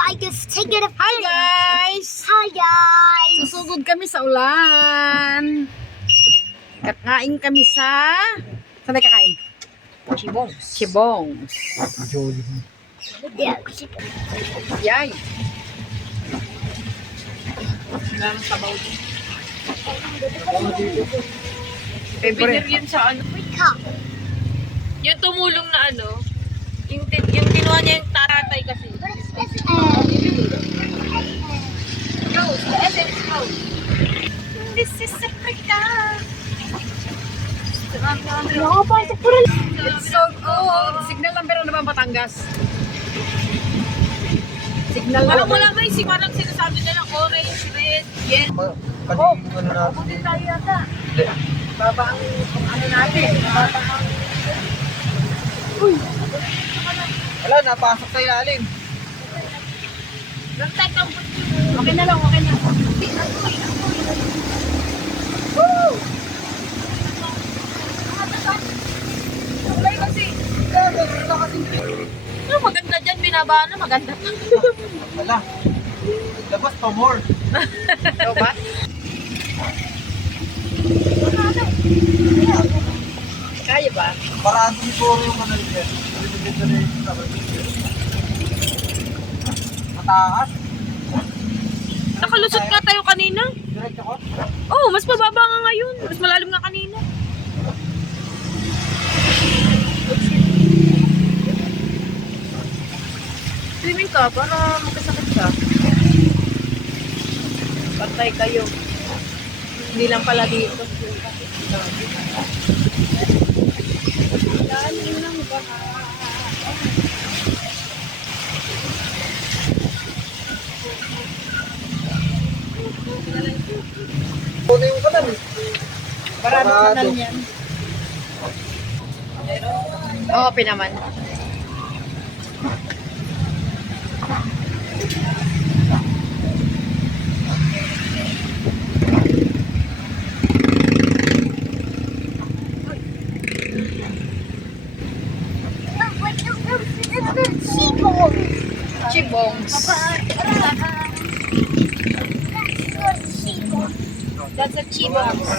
Tigers taking a Hi guys! Hi guys! Susugod kami sa ulan. Kakain kami sa... Saan tayo kakain? Chibongs. Chibongs. Yeah. Yay! Maraming sabaw. Favorite yun sa ano, We come. yung tumulong na ano, yung kinuha niya yung tatay kasi. Rose, the essence Rose. This is Africa. Nakapasok po rin. It's so cold. Signal lang pero naman Batangas. Signal lang. Parang wala ba yung parang sinasabi nilang orange, red, yellow. Oh, ako din tayo yata. Baba ang ano natin. Baba ang... Uy! Wala, napasok sa ilalim. Nagtatambot Okay na lang, okay na. Woo! Kulay kasi. Ano maganda dyan, binaba na, maganda. Wala. Labas pa more. Ikaw ba? Kaya ba? Parado ni Toro yung ano yun. Dito na yung sabi. Mataas. Nakalusot nga tayo kanina. Diretso ko. Oh, mas mababa nga ngayon. Mas malalim nga kanina. Swimming ka para magkasakit ka. Pantay kayo. Hindi lang pala dito. Lalim ng baha. Puno yung kanal eh. Barado Barado. kanal niyan. Oo, pinaman. Chibongs. That's a chibongs.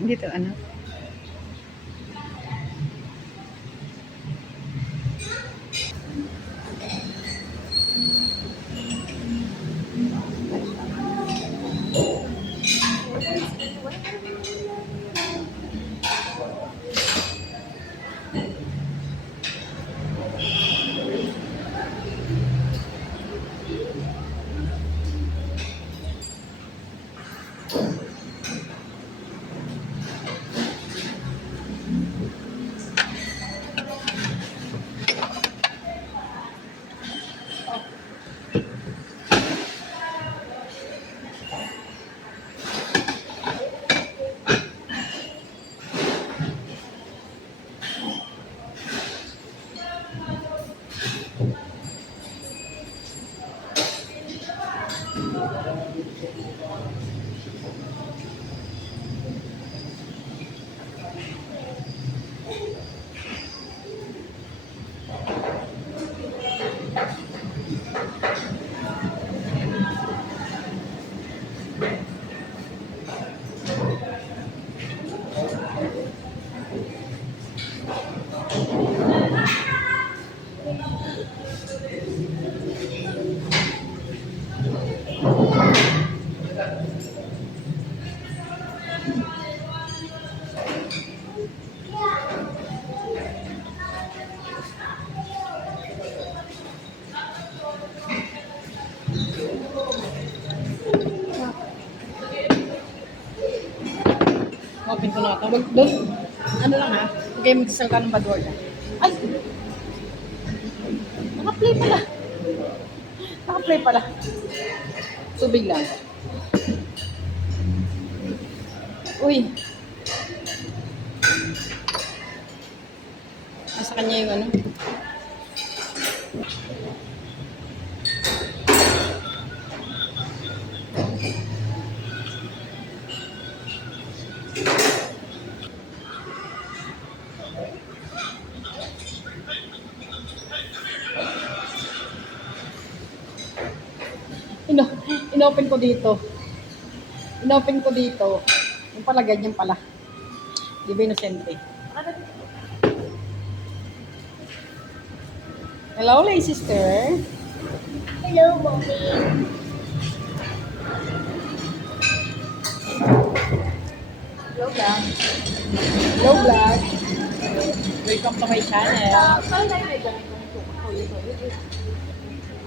Dito ano? Open ko na ito. Doon, ano lang ha? Okay, mag-sell ka ng bad word ha? Ay! Naka-play pala. Naka-play pala. Tubig lang. Uy. Nasa kanya yung ano. Inopen ko dito. Inopen ko dito. Yung pala, ganyan pala. Di ba inosente? Hello, lay sister. Hello, mommy. Hello, vlog. Hello, vlog. Welcome to my channel. Saan tayo may gamit ng suka?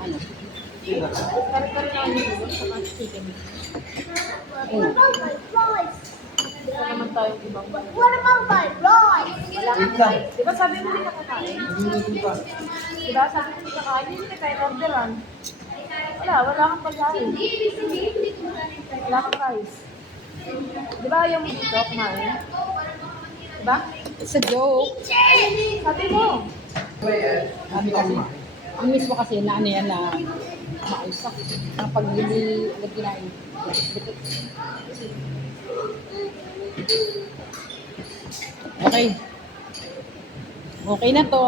Ano? Kare-kare na yung ulo sa mga chicken. What about my rice? Wala naman tayong ibang What about my rice? wala kang rice. Di ba sabi mo hindi ka kakain? Hindi pa. Di ba sabi mo hindi ka kakain? Hindi ka tayo orderan. Wala kang pagkain. Wala kang rice. Di ba yung dito kumain? Di ba? It's a joke. Sabi mo. Sabi kasi, ang mismo kasi na ano yan na maayos ako. Ang paglili, ulit kinain. Okay. Okay na to.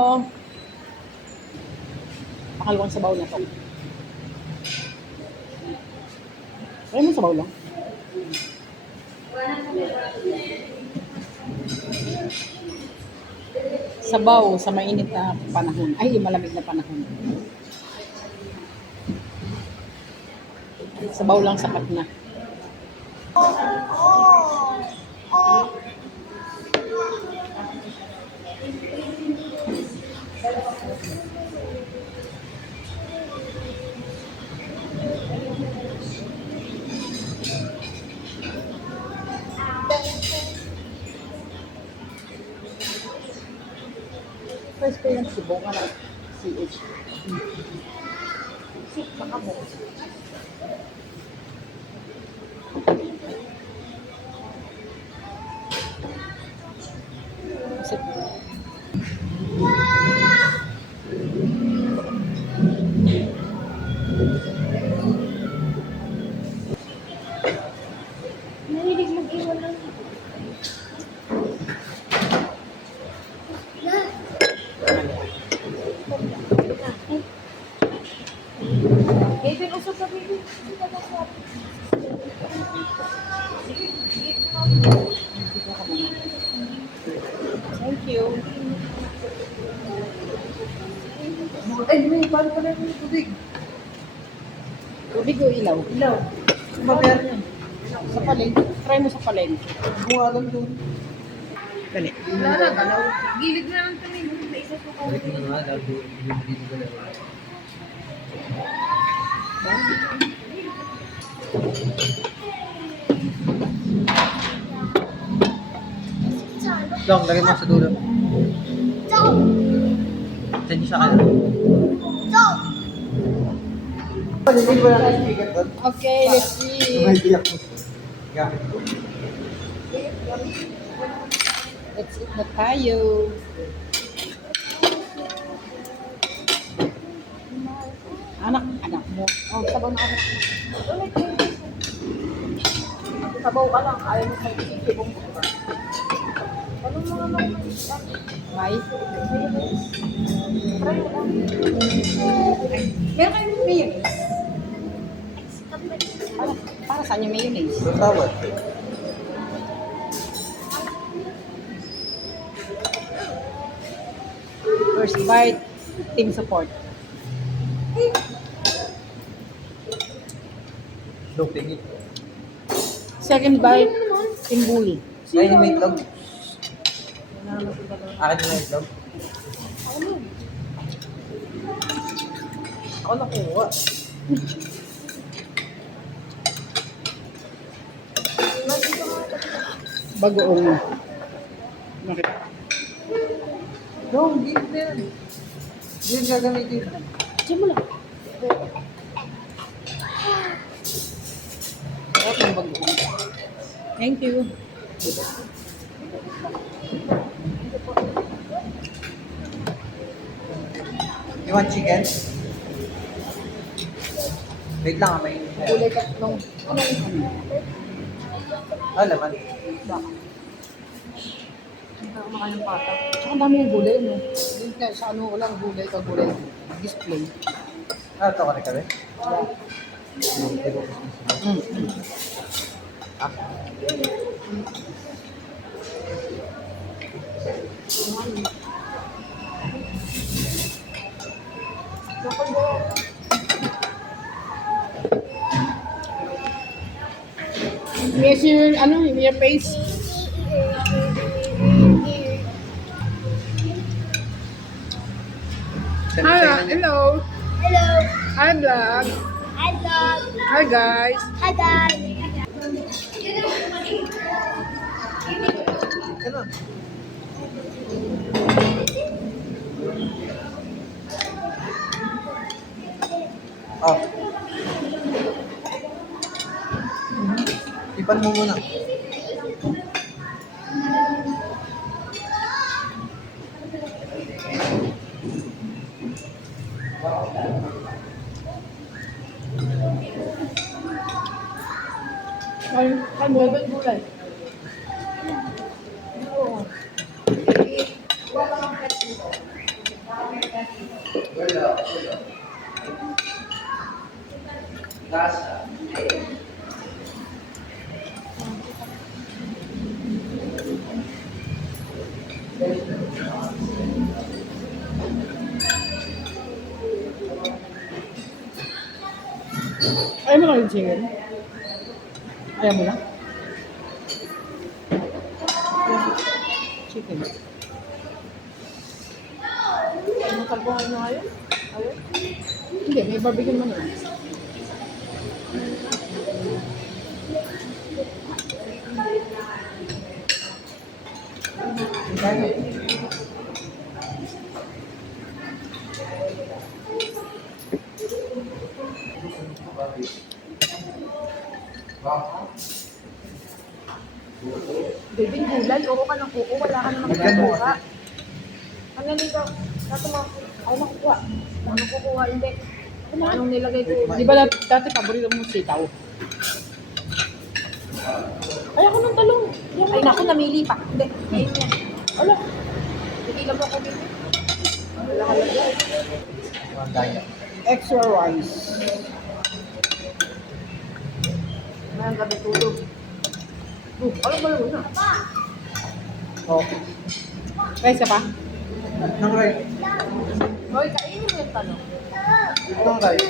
Pakalawang sabaw na to. Try mo sabaw lang. Sabaw sa mainit na panahon. Ay, malamig na panahon. Sabaw lang sapat na. First ko yung sibo nga na CH. Baka mo. Kasi Narinig mag-iwan lang. Baby, usap sa baby. thank you. Ay, may paano pala yung tubig? Tubig o ilaw? Ilaw. Mabayar niya. Sa palengke. Try mo sa palengke. Bunga lang doon. Dali. Wala na, galaw. Gilid na lang kami. May isa po kami. Balik mo nga, dito ka lang. Dong, lagay mo sa dulo. Stop! Send niyo sa kanan. Stop! Palinig mo lang ang speaker doon. Okay, let's see. May tiyak mo. Gamit ko. Let's eat na tayo. Anak mo. Oh, sabaw na anak mo. Sabaw ka lang. Ayaw mo sa isipong mo. Anong mga May? try mo lang. Meron kayong mayonnaise? Para saan yung mayonnaise? Tawad. First bite, team support. Dong, tingin. Second bite, team bully. Ay, may itlog. Akin na itlog. Ako nakuha. Bagoong. Bakit? Dong, game na yan. Yun gagamitin. Diyan mo lang. Sarap ng bagoong. Thank you. You want chicken? Wait lang, may... Gulay ka nung... laman. Baka. Hindi ako makain ng pata. Tsaka ang dami yung gulay, no? Yung sa ano ko lang, gulay ka gulay. Display. Ito ka rin kami? Yes, yung ano, yung face. Hello. Hello. Hi, vlog. Hi, vlog. Hi, guys. Hi, guys. Ano? Oh. Ipan mo muna. Ay, mobile gulay. Ayaw mo lang yung chicken? Ayaw mo lang? Chicken. Ano karbuhan nyo ngayon? Ayaw? Hindi, may barbecue naman yun. Baby, gulay. Oo ka ng kuko. Wala ka naman Bigyan mo kukuha. Ano nito? Dato mo. Ay, nakukuha. Ano kukuha? Hindi. Anong nilagay ko? Di ba dati paborito mo sitaw? Ay, ako ng talong. Ay, naku, namili pa. Hindi. Ayun yan. Ala. Hindi lang ako dito. Wala ka lang yan. Mga daya. Extra rice. Mayang gabi tulog. Alam ba lang na? Oh. Rice ka pa? Nang right. Hoy, kainin mo yung talong. Nang right.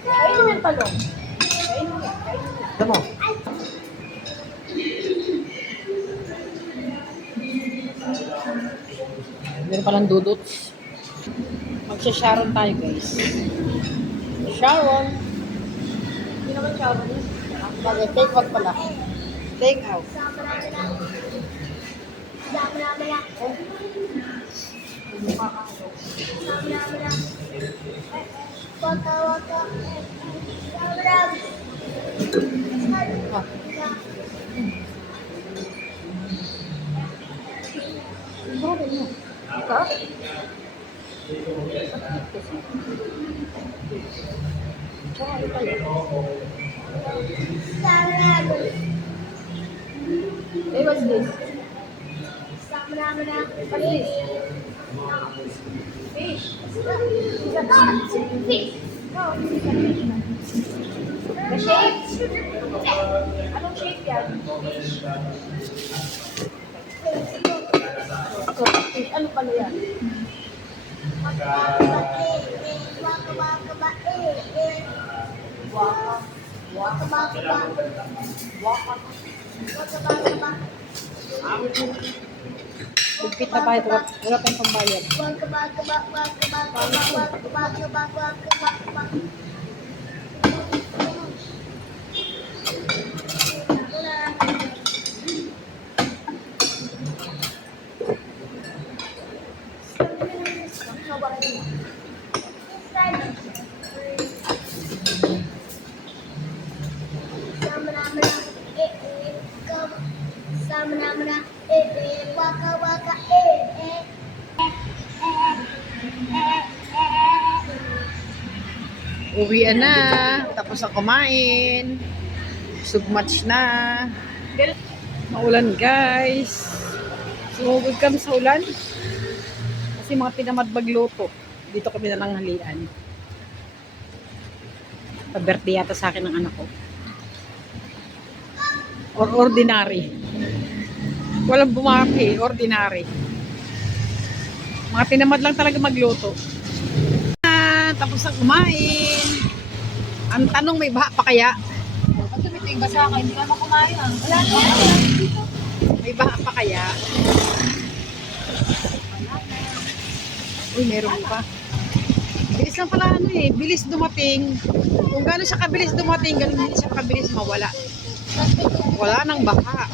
Kainin mo yung talong. Kainin mo yan. Kainin mo yan. Ito mo. Meron palang dudots. Magsha-sharon tayo, guys. Sharon. Hindi naman sharon yun. Bagay, take out pala. Take out. Waka, waka. Ah. Grabe mo. Ika? Tsaka ito yun. Hey, what's this? What's this? Fish. Is that fish? No, it's a fish. The shape? Anong shape yan? So, fish. Ano pala yan? Waka. Waka. Bigpit na tayo. Wala tayong pambayad. Waka waka Uwian na. Tapos na kumain. Submatch na. Maulan guys. Sumugod kami sa ulan. Kasi mga tinamad magluto. Dito kami na lang halian. Pa-birthday yata sa akin ng anak ko. Or ordinary. Walang bumaki. Ordinary. Mga tinamad lang talaga magluto. Tapos na kumain. Ang tanong, may baha pa kaya? Pag tumitig ba sa akin, hindi ka kumain ah. Wala na. May baha pa kaya? Uy, meron pa. Bilis lang pala ano eh. Bilis dumating. Kung gano'n siya kabilis dumating, gano'n din siya kabilis mawala. Wala nang baha.